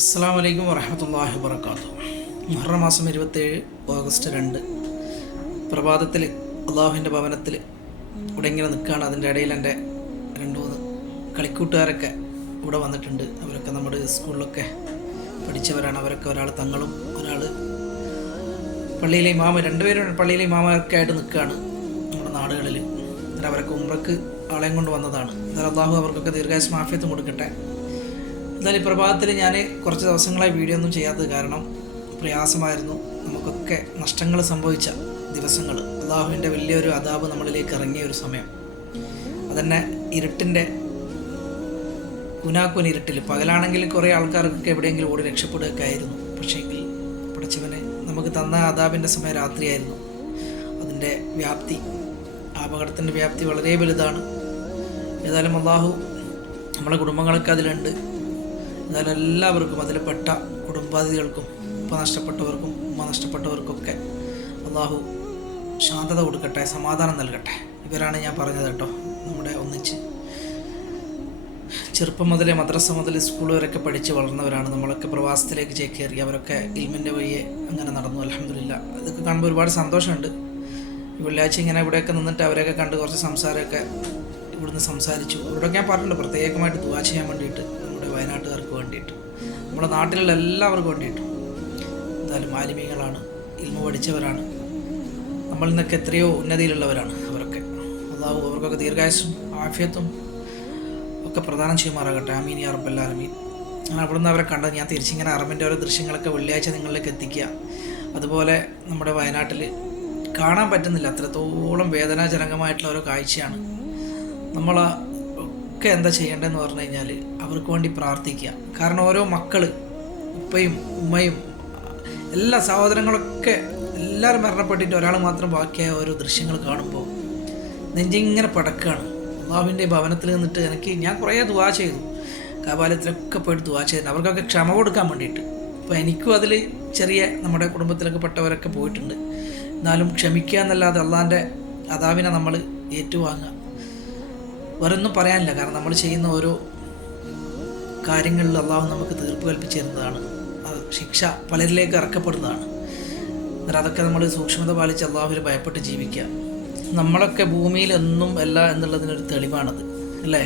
അസ്സാം വലൈക്കും വറഹമത്തല്ലാഹി വർക്കാത്തു മുഹറം മാസം ഇരുപത്തേഴ് ഓഗസ്റ്റ് രണ്ട്. പ്രഭാതത്തിൽ അള്ളാഹുവിന്റെ ഭവനത്തിൽ ഇവിടെ ഇങ്ങനെ നിൽക്കുകയാണ് അതിന്റെ ഇടയിൽ എന്റെ രണ്ട് മൂന്ന് കളിക്കൂട്ടുകാരൊക്കെ ഇവിടെ വന്നിട്ടുണ്ട്. അവരൊക്കെ നമ്മുടെ സ്കൂളിലൊക്കെ പഠിച്ചവരാണ്. അവരൊക്കെ ഒരാൾ തങ്ങളും ഒരാൾ പള്ളിയിലെ ഇമാമ രണ്ടുപേരും പള്ളിയിലെ ഇമാമൊക്കെ ആയിട്ട് നിൽക്കുകയാണ് നമ്മുടെ നാടുകളിൽ അവരൊക്കെ ഉമ്രക്ക് ആളെയും കൊണ്ട് വന്നതാണ്. എന്നാൽ അള്ളാഹു അവർക്കൊക്കെ ദീർഘായുസ് മാഫിയത്തും കൊടുക്കട്ടെ. എന്തായാലും ഈ പ്രഭാതത്തിൽ ഞാൻ കുറച്ച് ദിവസങ്ങളായി വീഡിയോ ഒന്നും ചെയ്യാത്തത് കാരണം പ്രയാസമായിരുന്നു. നമുക്കൊക്കെ നഷ്ടങ്ങൾ സംഭവിച്ച ദിവസങ്ങൾ അള്ളാഹുവിന്റെ വലിയൊരു അതാപ് നമ്മളിലേക്ക് ഇറങ്ങിയ ഒരു സമയം. അതന്നെ ഇരുട്ടിന്റെ കുനാക്കുൻ ഇരുട്ടിൽ പകലാണെങ്കിൽ കുറേ ആൾക്കാർക്കൊക്കെ എവിടെയെങ്കിലും ഓടി രക്ഷപ്പെടുകയൊക്കെ ആയിരുന്നു. പക്ഷേങ്കിൽ പഠിച്ചവനെ നമുക്ക് തന്ന അതാബിന്റെ സമയം രാത്രിയായിരുന്നു. അതിന്റെ വ്യാപ്തി അപകടത്തിന്റെ വ്യാപ്തി വളരെ വലുതാണ്. ഏതായാലും അള്ളാഹു നമ്മുടെ കുടുംബങ്ങളൊക്കെ അതിലുണ്ട്. എന്നാലും എല്ലാവർക്കും അതിൽപ്പെട്ട പെട്ട കുടുംബാതിഥികൾക്കും ഉപ്പ നഷ്ടപ്പെട്ടവർക്കും ഉമ്മ നഷ്ടപ്പെട്ടവർക്കൊക്കെ അള്ളാഹു ശാന്തത കൊടുക്കട്ടെ സമാധാനം നൽകട്ടെ. ഇവരാണ് ഞാൻ പറഞ്ഞത് കേട്ടോ നമ്മുടെ ഒന്നിച്ച്. ചെറുപ്പം മുതലേ മദ്രസ മുതൽ സ്കൂൾ വരെയൊക്കെ പഠിച്ച് വളർന്നവരാണ്. നമ്മളൊക്കെ പ്രവാസത്തിലേക്ക് ചേക്കേറി അവരൊക്കെ ഇൽമിന്റെ വഴിയെ അങ്ങനെ നടന്നു അലഹമില്ല അതൊക്കെ കാണുമ്പോൾ ഒരുപാട് സന്തോഷമുണ്ട്. വെള്ളിയാഴ്ച ഇങ്ങനെ ഇവിടെയൊക്കെ നിന്നിട്ട് അവരെയൊക്കെ കണ്ട് കുറച്ച് സംസാരമൊക്കെ ഇവിടുന്ന് സംസാരിച്ചു. അവരോടൊക്കെ ഞാൻ പറഞ്ഞിട്ടുണ്ട് പ്രത്യേകമായിട്ട് ദുവാ ചെയ്യാൻ വേണ്ടിയിട്ട്. വേണ്ടിയിട്ട്. നമ്മുടെ നാട്ടിലുള്ള എല്ലാവർക്കും വേണ്ടിയിട്ട്. എന്തായാലും മാലിമികളാണ് ഇൽമ പഠിച്ചവരാണ്. നമ്മളിൽ നിന്നൊക്കെ എത്രയോ ഉന്നതിയിലുള്ളവരാണ് അവരൊക്കെ. അതാവും അവർക്കൊക്കെ ദീർഘായുസും ആഫ്യത്തും ഒക്കെ പ്രദാനം ചെയ്യുമാറാകട്ടെ. അമീൻ യാ റബ്ബല്ലാലമീൻ ഞാൻ അവിടെ നിന്ന് അവരെ കണ്ടത് ഞാൻ തിരിച്ചിങ്ങനെ അറബിന്റെ ഓരോ ദൃശ്യങ്ങളൊക്കെ വെള്ളിയാഴ്ച നിങ്ങളിലേക്ക് എത്തിക്കുക. അതുപോലെ നമ്മുടെ വയനാട്ടിൽ കാണാൻ പറ്റുന്നില്ല. അത്രത്തോളം വേദനാജനകമായിട്ടുള്ള ഓരോ കാഴ്ചയാണ്. നമ്മൾ ഒക്കെ എന്താ ചെയ്യേണ്ടതെന്ന് പറഞ്ഞു കഴിഞ്ഞാൽ അവർക്ക് വേണ്ടി പ്രാർത്ഥിക്കുക. കാരണം ഓരോ മക്കൾ ഉപ്പയും ഉമ്മയും എല്ലാ സഹോദരങ്ങളൊക്കെ എല്ലാവരും മരണപ്പെട്ടിട്ട് ഒരാൾ മാത്രം ബാക്കിയായ ഓരോ ദൃശ്യങ്ങൾ കാണുമ്പോൾ നെഞ്ചിങ്ങനെ പടക്കുകയാണ് അള്ളാഹുവിന്റെ ഭവനത്തിൽ നിന്നിട്ട് എനിക്ക് ഞാൻ കുറേ ദുവാ ചെയ്തു. കപാലത്തിലൊക്കെ പോയിട്ട് ദുവാ ചെയ്തു അവർക്കൊക്കെ ക്ഷമ കൊടുക്കാൻ വേണ്ടിയിട്ട്. അപ്പോൾ എനിക്കും അതിൽ ചെറിയ നമ്മുടെ കുടുംബത്തിലൊക്കെ പെട്ടവരൊക്കെ പോയിട്ടുണ്ട്. എന്നാലും ക്ഷമിക്കുക എന്നല്ലാതെ അള്ളാഹിന്റെ അതാവിനെ നമ്മൾ ഏറ്റുവാങ്ങുക. വേറൊന്നും പറയാനില്ല. കാരണം നമ്മൾ ചെയ്യുന്ന ഓരോ കാര്യങ്ങളിൽ അള്ളാഹു നമുക്ക് തീർപ്പ് കൽപ്പിച്ചു തരുന്നതാണ് ശിക്ഷ പലരിലേക്ക് ഇറക്കപ്പെടുന്നതാണ്. അതൊക്കെ നമ്മൾ സൂക്ഷ്മത പാലിച്ച് അള്ളാഹുവിൽ ഭയപ്പെട്ട് ജീവിക്കുക. നമ്മളൊക്കെ ഭൂമിയിൽ എന്നും അല്ല എന്നുള്ളതിനൊരു തെളിവാണത്. അല്ലേ?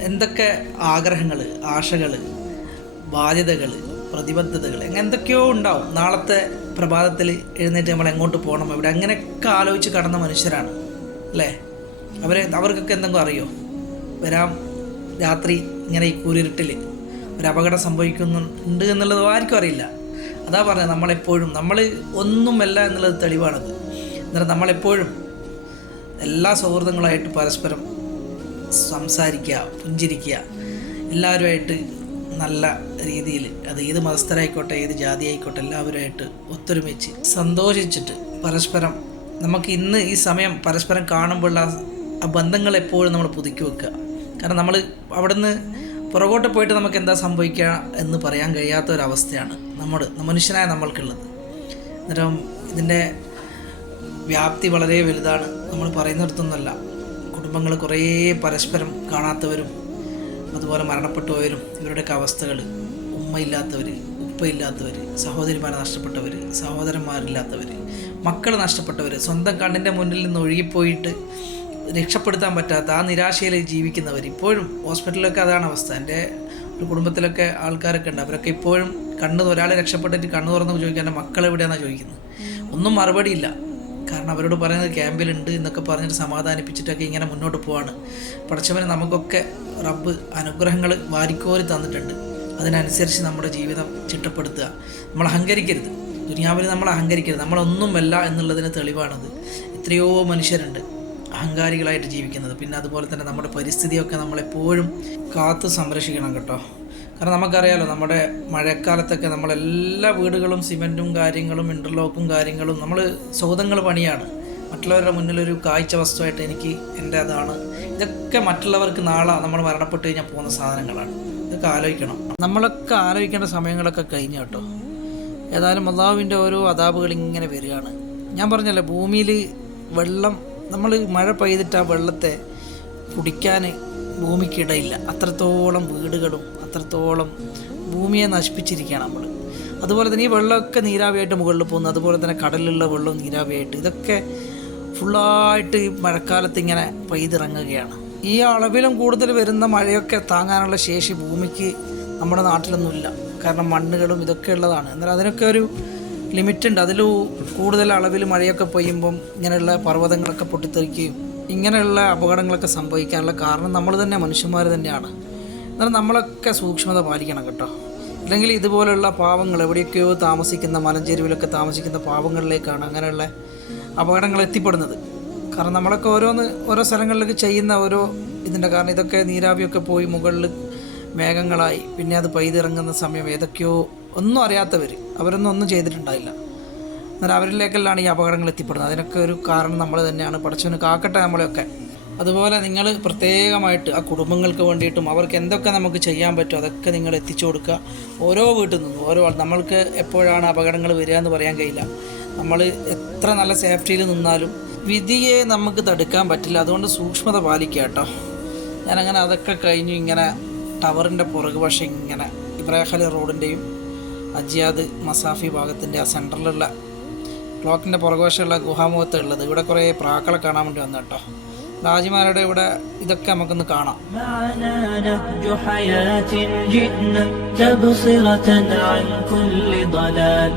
എന്തൊക്കെ ആഗ്രഹങ്ങൾ ആശകൾ ബാധ്യതകൾ പ്രതിബദ്ധതകൾ എന്തൊക്കെയോ ഉണ്ടാവും. നാളത്തെ പ്രഭാതത്തിൽ എഴുന്നേറ്റ് നമ്മൾ എങ്ങോട്ട് പോകണം? ഇവിടെ അങ്ങനെയൊക്കെ ആലോചിച്ച് കടന്ന മനുഷ്യരാണ്. അല്ലേ? അവരെ അവർക്കൊക്കെ എന്തെങ്കിലും അറിയോ? വരാം രാത്രി ഇങ്ങനെ ഈ കൂരിരുട്ടിൽ ഒരു അപകടം സംഭവിക്കുന്നുണ്ട് എന്നുള്ളത് ആർക്കും അറിയില്ല. അതാ പറഞ്ഞത് നമ്മളെപ്പോഴും നമ്മൾ ഒന്നുമല്ല എന്നുള്ളത് തെളിവാണത്. എന്നിട്ട് നമ്മളെപ്പോഴും എല്ലാ സൗഹൃദങ്ങളായിട്ട് പരസ്പരം സംസാരിക്കുക പുഞ്ചിരിക്കുക എല്ലാവരുമായിട്ട് നല്ല രീതിയിൽ അത് ഏത് മതസ്ഥരായിക്കോട്ടെ ഏത് ജാതി ആയിക്കോട്ടെ എല്ലാവരുമായിട്ട് ഒത്തൊരുമിച്ച് സന്തോഷിച്ചിട്ട് പരസ്പരം നമുക്ക് ഇന്ന് ഈ സമയം പരസ്പരം കാണുമ്പോഴുള്ള ആ ബന്ധങ്ങൾ എപ്പോഴും നമ്മൾ പുതുക്കി വെക്കുക. കാരണം നമ്മൾ അവിടുന്ന് പുറകോട്ട് പോയിട്ട് നമുക്ക് എന്താ സംഭവിക്കുക എന്ന് പറയാൻ കഴിയാത്ത ഒരവസ്ഥയാണ് നമ്മൾ മനുഷ്യനായ നമ്മൾക്കുള്ളത്. അന്നേരം ഇതിന്റെ വ്യാപ്തി വളരെ വലുതാണ്. നമ്മൾ പറയുന്നിടത്തൊന്നുമല്ല. കുടുംബങ്ങൾ കുറേ പരസ്പരം കാണാത്തവരും അതുപോലെ മരണപ്പെട്ടു പോയവരും ഇവരുടെയൊക്കെ അവസ്ഥകൾ ഉമ്മയില്ലാത്തവർ ഉപ്പയില്ലാത്തവർ സഹോദരിമാരെ നഷ്ടപ്പെട്ടവർ സഹോദരന്മാരില്ലാത്തവർ മക്കൾ നഷ്ടപ്പെട്ടവർ സ്വന്തം കണ്ണിന്റെ മുന്നിൽ നിന്ന് ഒഴുകിപ്പോയിട്ട് രക്ഷപ്പെടുത്താൻ പറ്റാത്ത ആ നിരാശയിൽ ജീവിക്കുന്നവർ ഇപ്പോഴും ഹോസ്പിറ്റലിലൊക്കെ അതാണ് അവസ്ഥ. എന്റെ ഒരു കുടുംബത്തിലൊക്കെ ആൾക്കാരൊക്കെ ഉണ്ട്. അവരൊക്കെ ഇപ്പോഴും കണ്ണ് ഒരാളെ രക്ഷപ്പെട്ടിട്ട് കണ്ണു തുറന്ന് ചോദിക്കുക എന്റെ മക്കൾ എവിടെയാണെന്നാണ് ചോദിക്കുന്നത്. ഒന്നും മറുപടിയില്ല കാരണം അവരോട് പറയുന്നത് ക്യാമ്പിലുണ്ട് എന്നൊക്കെ പറഞ്ഞിട്ട് സമാധാനിപ്പിച്ചിട്ടൊക്കെ ഇങ്ങനെ മുന്നോട്ട് പോവാണ്. പഠിച്ചവന് നമുക്കൊക്കെ റബ്ബ് അനുഗ്രഹങ്ങൾ വാരിക്കോരി തന്നിട്ടുണ്ട്. അതിനനുസരിച്ച് നമ്മുടെ ജീവിതം ചിട്ടപ്പെടുത്തുക. നമ്മൾ അഹങ്കരിക്കരുത്. ദുനിയാവിൽ നമ്മൾ അഹങ്കരിക്കരുത്. നമ്മളൊന്നുമല്ല എന്നുള്ളതിന് തെളിവാണത്. എത്രയോ മനുഷ്യരുണ്ട്. അഹങ്കാരികളായിട്ട് ജീവിക്കുന്നത്. പിന്നെ അതുപോലെ തന്നെ നമ്മുടെ പരിസ്ഥിതിയൊക്കെ നമ്മളെപ്പോഴും കാത്ത് സംരക്ഷിക്കണം കേട്ടോ. കാരണം നമുക്കറിയാലോ നമ്മുടെ മഴക്കാലത്തൊക്കെ നമ്മളെല്ലാ വീടുകളും സിമെന്റും കാര്യങ്ങളും ഇന്റർലോക്കും കാര്യങ്ങളും നമ്മൾ സൗദങ്ങൾ പണിയാണ്. മറ്റുള്ളവരുടെ മുന്നിലൊരു കാഴ്ച വസ്തുവായിട്ട് എനിക്ക് എന്റെ അതാണ്. ഇതൊക്കെ മറ്റുള്ളവർക്ക് നാളെ നമ്മൾ മരണപ്പെട്ട് കഴിഞ്ഞാൽ പോകുന്ന സാധനങ്ങളാണ്. ഇതൊക്കെ ആലോചിക്കണം. നമ്മളൊക്കെ ആലോചിക്കേണ്ട സമയങ്ങളൊക്കെ കഴിഞ്ഞു കേട്ടോ. ഏതായാലും അള്ളാഹുവിന്റെ ഓരോ അതാപുകൾ ഇങ്ങനെ വരികയാണ്. ഞാൻ പറഞ്ഞല്ലേ ഭൂമിയിൽ വെള്ളം നമ്മൾ മഴ പെയ്തിട്ട് ആ വെള്ളത്തെ കുടിക്കാൻ ഭൂമിക്കിടയില്ല അത്രത്തോളം വീടുകളും അത്രത്തോളം ഭൂമിയെ നശിപ്പിച്ചിരിക്കുകയാണ് നമ്മൾ അതുപോലെ തന്നെ ഈ വെള്ളമൊക്കെ നീരാവിയായിട്ട് മുകളിൽ പോകുന്നു. അതുപോലെ തന്നെ കടലിലുള്ള വെള്ളവും നീരാവിയായിട്ട്. ഇതൊക്കെ ഫുള്ളായിട്ട് ഈ മഴക്കാലത്ത് ഇങ്ങനെ പെയ്തിറങ്ങുകയാണ്. ഈ അളവിലും കൂടുതൽ വരുന്ന മഴയൊക്കെ താങ്ങാനുള്ള ശേഷി ഭൂമിക്ക് നമ്മുടെ നാട്ടിലൊന്നുമില്ല. കാരണം മണ്ണുകളും ഇതൊക്കെ ഉള്ളതാണ്. എന്നാൽ അതിനൊക്കെ ഒരു ലിമിറ്റ് ഉണ്ട് അതിൽ കൂടുതൽ അളവിൽ മഴയൊക്കെ പെയ്യുമ്പം ഇങ്ങനെയുള്ള പർവതങ്ങളൊക്കെ പൊട്ടിത്തെറിക്കുകയും ഇങ്ങനെയുള്ള അപകടങ്ങളൊക്കെ സംഭവിക്കാനുള്ള കാരണം നമ്മൾ തന്നെ മനുഷ്യന്മാർ തന്നെയാണ്. എന്നാൽ നമ്മളൊക്കെ സൂക്ഷ്മത പാലിക്കണം കേട്ടോ. അല്ലെങ്കിൽ ഇതുപോലെയുള്ള പാവങ്ങൾ എവിടെയൊക്കെയോ താമസിക്കുന്ന മലഞ്ചെരുവിലൊക്കെ താമസിക്കുന്ന പാവങ്ങളിലേക്കാണ് അങ്ങനെയുള്ള അപകടങ്ങൾ എത്തിപ്പെടുന്നത്. കാരണം നമ്മളൊക്കെ ഓരോന്ന് ഓരോ സ്ഥലങ്ങളിലേക്ക് ചെയ്യുന്ന ഓരോ ഇതിന്റെ കാരണം ഇതൊക്കെ നീരാവിയൊക്കെ പോയി മുകളിൽ മേഘങ്ങളായി പിന്നെ അത് പെയ്തിറങ്ങുന്ന സമയം ഏതൊക്കെയോ ഒന്നും അറിയാത്തവർ അവരൊന്നും ഒന്നും ചെയ്തിട്ടുണ്ടായില്ല. എന്നാൽ അവരിലേക്കെല്ലാം ഈ അപകടങ്ങൾ എത്തിപ്പെടുന്നത്. അതിനൊക്കെ ഒരു കാരണം നമ്മൾ തന്നെയാണ്. പഠിച്ചവന് കാക്കട്ടെ നമ്മളെയൊക്കെ. അതുപോലെ നിങ്ങൾ പ്രത്യേകമായിട്ട് ആ കുടുംബങ്ങൾക്ക് വേണ്ടിയിട്ടും അവർക്ക് എന്തൊക്കെ നമുക്ക് ചെയ്യാൻ പറ്റുമോ അതൊക്കെ നിങ്ങൾ എത്തിച്ചു കൊടുക്കുക. ഓരോ വീട്ടിൽ നിന്നും ഓരോ നമ്മൾക്ക് എപ്പോഴാണ് അപകടങ്ങൾ വരിക എന്ന് പറയാൻ കഴിയില്ല. നമ്മൾ എത്ര നല്ല സേഫ്റ്റിയിൽ നിന്നാലും വിധിയെ നമുക്ക് തടുക്കാൻ പറ്റില്ല. അതുകൊണ്ട് സൂക്ഷ്മത പാലിക്കുക കേട്ടോ. ഞാനങ്ങനെ അതൊക്കെ കഴിഞ്ഞു ഇങ്ങനെ ടവറിന്റെ പുറകു ഇങ്ങനെ ഇബ്രാഹലി റോഡിന്റെയും അജിയാദ് മസാഫി ഭാഗത്തിൻ്റെ ആ സെൻറ്ററിലുള്ള ക്ലോക്കിൻ്റെ പുറകുവശമുള്ള ഗുഹാമുഖത്ത് ഉള്ളത് ഇവിടെ കുറേ പ്രാക്കളെ കാണാൻ വേണ്ടി വന്നു കേട്ടോ രാജിമാരുടെ ഇവിടെ ഇതൊക്കെ നമുക്കൊന്ന് കാണാം معنا نهج حياة جئنا تبصرة عن كل ضلال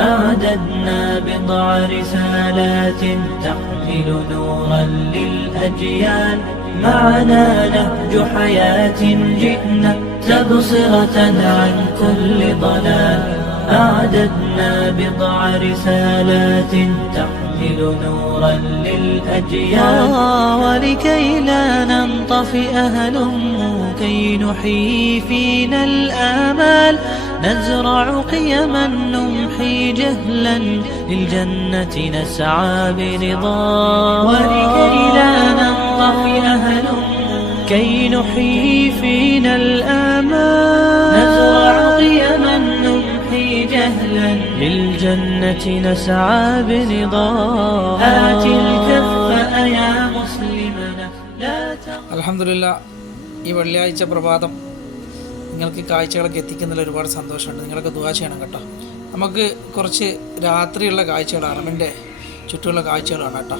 أعددنا بضع رسالات تحمل نورا للأجيال معنا نهج حياة جئنا تبصرة عن كل ضلال. أعددنا بضع رسالات تحمل نورا للأجيال. ولكي لا ننطفئ هلموا كي نحيي فينا الآمال. نزرع قيما نمحي جهلا للجنة نسعى برضا. ولكي لا ننطفئ هلموا كي نحيي فينا الآمال نزرع قيما نمحي جهلا للجنة نسعى برضا آت الكف يا مسلمنا لا تقل അലഹമില്ല ഈ വെള്ളിയാഴ്ച പ്രഭാതം നിങ്ങൾക്ക് ഈ കാഴ്ചകളൊക്കെ എത്തിക്കുന്നതിൽ ഒരുപാട് സന്തോഷമുണ്ട് നിങ്ങളൊക്കെ ദുവാ ചെയ്യണം കേട്ടോ നമുക്ക് കുറച്ച് രാത്രിയുള്ള കാഴ്ചകൾ അറമിൻ്റെ ചുറ്റുമുള്ള കാഴ്ചകളാണ് കേട്ടോ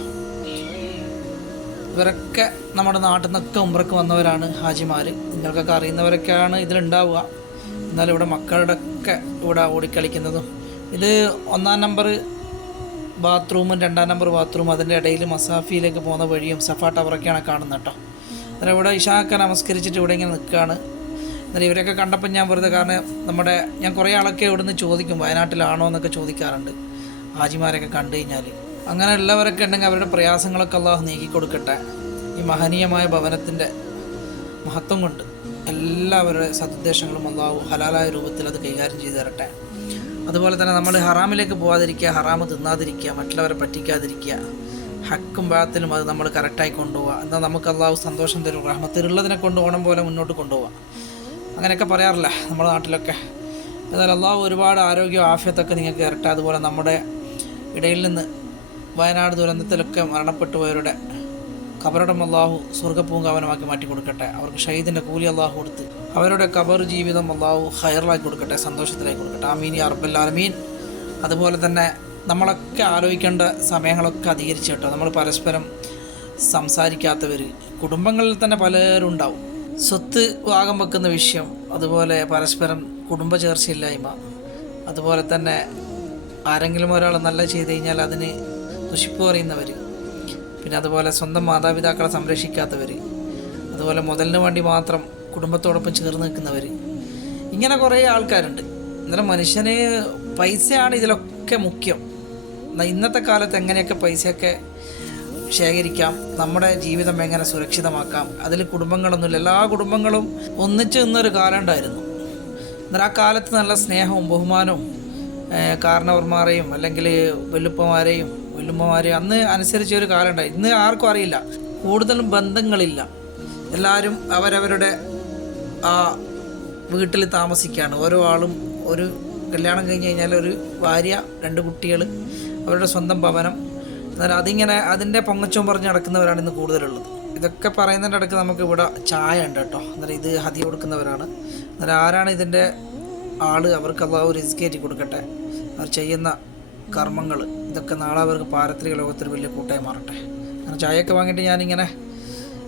ഇവരൊക്കെ നമ്മുടെ നാട്ടിൽ നിന്നൊക്കെ ഉമ്രക്ക് വന്നവരാണ് ഹാജിമാർ നിങ്ങൾക്കൊക്കെ അറിയുന്നവരൊക്കെയാണ് ഇതിലുണ്ടാവുക. എന്നാൽ ഇവിടെ മക്കളുടെ ഒക്കെ ഇവിടെ ഓടിക്കളിക്കുന്നതും. ഇത് ഒന്നാം നമ്പർ ബാത്റൂമും രണ്ടാം നമ്പർ ബാത്റൂം അതിന്റെ ഇടയിൽ മസാഫിയിലേക്ക് പോകുന്ന വഴിയും സഫ ടവറൊക്കെയാണ് കാണുന്നത് കേട്ടോ. അന്നേരം ഇവിടെ ഇഷാക്ക നമസ്കരിച്ചിട്ട് ഇവിടെ ഇങ്ങനെ നിൽക്കുകയാണ്. അന്നേരം ഇവരൊക്കെ കണ്ടപ്പോൾ ഞാൻ വെറുതെ കാരണം നമ്മുടെ ഞാൻ കുറേ ആളൊക്കെ ഇവിടുന്ന് ചോദിക്കും വയനാട്ടിലാണോ എന്നൊക്കെ ചോദിക്കാറുണ്ട്. ഹാജിമാരൊക്കെ കണ്ടു കഴിഞ്ഞാൽ അങ്ങനെ ഉള്ളവരൊക്കെ ഉണ്ടെങ്കിൽ അവരുടെ പ്രയാസങ്ങളൊക്കെ അള്ളാഹു നീക്കി കൊടുക്കട്ടെ. ഈ മഹനീയമായ ഭവനത്തിന്റെ മഹത്വം കൊണ്ട് എല്ലാവരുടെ സതുദ്ദേശങ്ങളും അള്ളാഹു ഹലാലായ രൂപത്തിൽ അത് കൈകാര്യം ചെയ്തു തരട്ടെ. അതുപോലെ തന്നെ നമ്മൾ ഹറാമിലേക്ക് പോകാതിരിക്കുക ഹറാമ് തിന്നാതിരിക്കുക മറ്റുള്ളവരെ പറ്റിക്കാതിരിക്കുക ഹക്കും ബാത്തിലും അത് നമ്മൾ കറക്റ്റായി കൊണ്ടുപോകുക എന്നാൽ നമുക്ക് അള്ളാഹു സന്തോഷം തരും റഹ്മത്തിലുള്ളതിനെ കൊണ്ട് ഓണം പോലെ മുന്നോട്ട് കൊണ്ടുപോകാം അങ്ങനെയൊക്കെ പറയാറില്ല നമ്മുടെ നാട്ടിലൊക്കെ? എന്നാൽ അള്ളാഹു ഒരുപാട് ആരോഗ്യം ആഫ്യത്തൊക്കെ നിങ്ങൾക്ക് ഇരട്ടെ അതുപോലെ നമ്മുടെ ഇടയിൽ നിന്ന് വയനാട് ദുരന്തത്തിലൊക്കെ മരണപ്പെട്ടു പോയവരുടെ കബറടം അള്ളാഹു സ്വർഗപൂങ്കാവനമാക്കി മാറ്റി കൊടുക്കട്ടെ അവർക്ക് ഷഹീദിന്റെ കൂലി അള്ളാഹു കൊടുത്ത് അവരുടെ കബർ ജീവിതം അള്ളാഹു ഹയറിലാക്കി കൊടുക്കട്ടെ സന്തോഷത്തിലാക്കി കൊടുക്കട്ടെ. ആമീൻ ആലമീൻ. അതുപോലെ തന്നെ നമ്മളൊക്കെ ആലോചിക്കേണ്ട സമയങ്ങളൊക്കെ അധികരിച്ചു കേട്ടോ. നമ്മൾ പരസ്പരം സംസാരിക്കാത്തവർ കുടുംബങ്ങളിൽ തന്നെ പലരും ഉണ്ടാവും. സ്വത്ത് ഭാഗം വെക്കുന്ന വിഷയം അതുപോലെ പരസ്പരം കുടുംബ ചേർച്ചയില്ലായ്മ അതുപോലെ തന്നെ ആരെങ്കിലും ഒരാൾ നല്ല ചെയ്ത് കഴിഞ്ഞാൽ അതിന് ദുഷിപ്പ് പറയുന്നവർ പിന്നെ അതുപോലെ സ്വന്തം മാതാപിതാക്കളെ സംരക്ഷിക്കാത്തവർ അതുപോലെ മുതലിന് വേണ്ടി മാത്രം കുടുംബത്തോടൊപ്പം ചേർന്ന് നിൽക്കുന്നവർ ഇങ്ങനെ കുറേ ആൾക്കാരുണ്ട്. എന്നാലും മനുഷ്യന് പൈസയാണ് ഇതിലൊക്കെ മുഖ്യം. ഇന്നത്തെ കാലത്ത് എങ്ങനെയൊക്കെ പൈസയൊക്കെ ശേഖരിക്കാം? നമ്മുടെ ജീവിതം എങ്ങനെ സുരക്ഷിതമാക്കാം? അതിൽ കുടുംബങ്ങളൊന്നുമില്ല. എല്ലാ കുടുംബങ്ങളും ഒന്നിച്ചു നിന്നൊരു കാലം ഉണ്ടായിരുന്നു. എന്നാൽ ആ കാലത്ത് നല്ല സ്നേഹവും ബഹുമാനവും കാരണവർമാരെയും അല്ലെങ്കിൽ വല്ലുപ്പമാരെയും വല്ലുമ്മമാരെയും അന്ന് അനുസരിച്ച ഒരു കാലം ഉണ്ടായി. ഇന്ന് ആർക്കും അറിയില്ല. കൂടുതലും ബന്ധങ്ങളില്ല. എല്ലാവരും അവരവരുടെ ആ വീട്ടിൽ താമസിക്കുകയാണ് ഓരോ ആളും ഒരു കല്യാണം കഴിഞ്ഞ് കഴിഞ്ഞാൽ ഒരു ഭാര്യ രണ്ട് കുട്ടികൾ അവരുടെ സ്വന്തം ഭവനം. എന്നാൽ അതിങ്ങനെ അതിന്റെ പൊങ്ങച്ചവും പറഞ്ഞ് നടക്കുന്നവരാണ് ഇന്ന് കൂടുതലുള്ളത്. ഇതൊക്കെ പറയുന്നതിന്റെ ഇടയ്ക്ക് നമുക്ക് ഇവിടെ ചായ ഉണ്ട് കേട്ടോ. അന്നേരം ഇത് ഹതി കൊടുക്കുന്നവരാണ്. അന്നേരം ആരാണ് ഇതിന്റെ ആൾ അവർക്ക് അള്ളാഹു റിസ്കേറ്റി കൊടുക്കട്ടെ. അവർ ചെയ്യുന്ന കർമ്മങ്ങൾ ഇതൊക്കെ നാളെ അവർക്ക് പാരത്രിക ലോകത്തിൽ വലിയ കൂട്ടായി മാറട്ടെ. അങ്ങനെ ചായയൊക്കെ വാങ്ങിയിട്ട് ഞാനിങ്ങനെ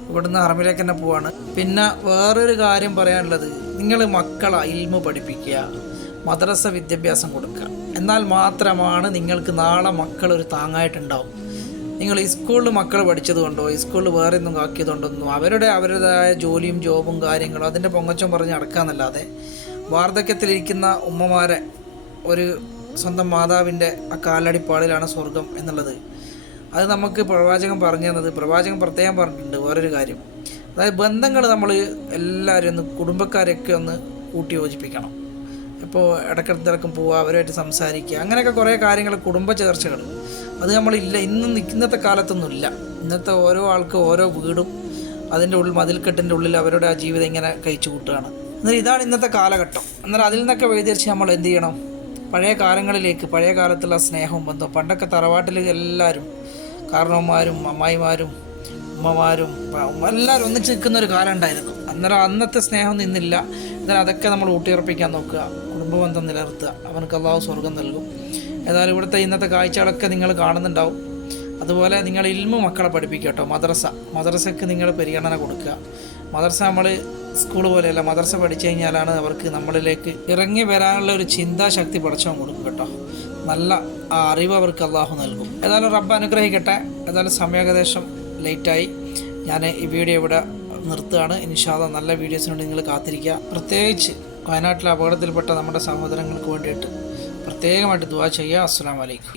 ഇവിടുന്ന് അറമിലേക്ക് തന്നെ പോവാണ്. പിന്നെ വേറൊരു കാര്യം പറയാനുള്ളത് നിങ്ങൾ മക്കളെ ഇൽമ പഠിപ്പിക്കുക മദ്രസ വിദ്യാഭ്യാസം കൊടുക്കുക. എന്നാൽ മാത്രമാണ് നിങ്ങൾക്ക് നാളെ മക്കൾ ഒരു താങ്ങായിട്ടുണ്ടാവും. നിങ്ങൾ ഈ സ്കൂളിൽ മക്കൾ പഠിച്ചതുകൊണ്ടോ ഈ സ്കൂളിൽ വേറെ ഒന്നും ആക്കിയതുകൊണ്ടൊന്നും അവരുടെ അവരുടേതായ ജോലിയും ജോബും കാര്യങ്ങളും അതിന്റെ പൊങ്ങച്ചം പറഞ്ഞ് നടക്കാന്നല്ലാതെ വാർദ്ധക്യത്തിലിരിക്കുന്ന ഉമ്മമാരെ ഒരു സ്വന്തം മാതാവിന്റെ ആ കാലടിപ്പാടിലാണ് സ്വർഗം എന്നുള്ളത്. അത് നമുക്ക് പ്രവാചകൻ പറഞ്ഞു തന്നത് പ്രവാചകൻ പ്രത്യേകം പറഞ്ഞിട്ടുണ്ട് വേറൊരു കാര്യം. അതായത് ബന്ധങ്ങൾ നമ്മൾ എല്ലാവരും ഒന്ന് കുടുംബക്കാരെയൊക്കെ ഒന്ന് കൂട്ടി യോജിപ്പിക്കണം ഇപ്പോൾ ഇടക്കിടത്തിടക്കും പോവുക അവരുമായിട്ട് സംസാരിക്കുക അങ്ങനെയൊക്കെ കുറേ കാര്യങ്ങൾ കുടുംബ ചേർച്ചകൾ. അത് നമ്മളില്ല ഇന്ന് ഇന്നത്തെ കാലത്തൊന്നും ഇല്ല. ഇന്നത്തെ ഓരോ ആൾക്ക് ഓരോ വീടും അതിന്റെ ഉള്ളിൽ മതിൽക്കെട്ടിന്റെ ഉള്ളിൽ അവരുടെ ആ ജീവിതം ഇങ്ങനെ കഴിച്ചു കൂട്ടുകയാണ്. എന്നാൽ ഇതാണ് ഇന്നത്തെ കാലഘട്ടം. എന്നാൽ അതിൽ നിന്നൊക്കെ വഴിതിരിച്ച് നമ്മൾ എന്ത് ചെയ്യണം? പഴയ കാലങ്ങളിലേക്ക് പഴയ കാലത്തുള്ള സ്നേഹവും ബന്ധവും. പണ്ടൊക്കെ തറവാട്ടിൽ എല്ലാവരും കാരണവന്മാരും അമ്മായിമാരും ഉമ്മമാരും എല്ലാവരും ഒന്നിച്ച് നിൽക്കുന്ന ഒരു കാലം ഉണ്ടായിരുന്നു. അന്നേരം അന്നത്തെ സ്നേഹം നിന്നില്ല. എന്നാൽ അതൊക്കെ നമ്മൾ ഊട്ടിയുറപ്പിക്കാൻ നോക്കുക കുടുംബബന്ധം നിലനിർത്തുക. അവർക്ക് അള്ളാഹു സ്വർഗം നൽകും. ഏതായാലും ഇവിടുത്തെ ഇന്നത്തെ കാഴ്ചകളൊക്കെ നിങ്ങൾ കാണുന്നുണ്ടാവും. അതുപോലെ നിങ്ങൾ ഇൽമ മക്കളെ പഠിപ്പിക്കുക കേട്ടോ മദ്രസ. മദ്രസയ്ക്ക് നിങ്ങൾ പരിഗണന കൊടുക്കുക. മദ്രസ നമ്മൾ സ്കൂൾ പോലെയല്ല മദർസ പഠിച്ചു കഴിഞ്ഞാലാണ് അവർക്ക് നമ്മളിലേക്ക് ഇറങ്ങി വരാനുള്ള ഒരു ചിന്താശക്തി പഠിച്ചവൻ കൊടുക്കും കേട്ടോ. നല്ല ആ അറിവ് അവർക്ക് അള്ളാഹു നൽകും. ഏതായാലും റബ്ബ് അനുഗ്രഹിക്കട്ടെ. ഏതായാലും സമയം ഏകദേശം ലേറ്റായി. ഞാൻ ഈ വീഡിയോ ഇവിടെ നിർത്തുകയാണ്. ഇൻഷാദ നല്ല വീഡിയോസിന് വേണ്ടി നിങ്ങൾ കാത്തിരിക്കുക. പ്രത്യേകിച്ച് വയനാട്ടിലെ അപകടത്തിൽപ്പെട്ട നമ്മുടെ സഹോദരങ്ങൾക്ക് വേണ്ടിയിട്ട് പ്രത്യേകമായിട്ട് ദുവാ ചെയ്യുക. അസ്സാം വലൈക്കും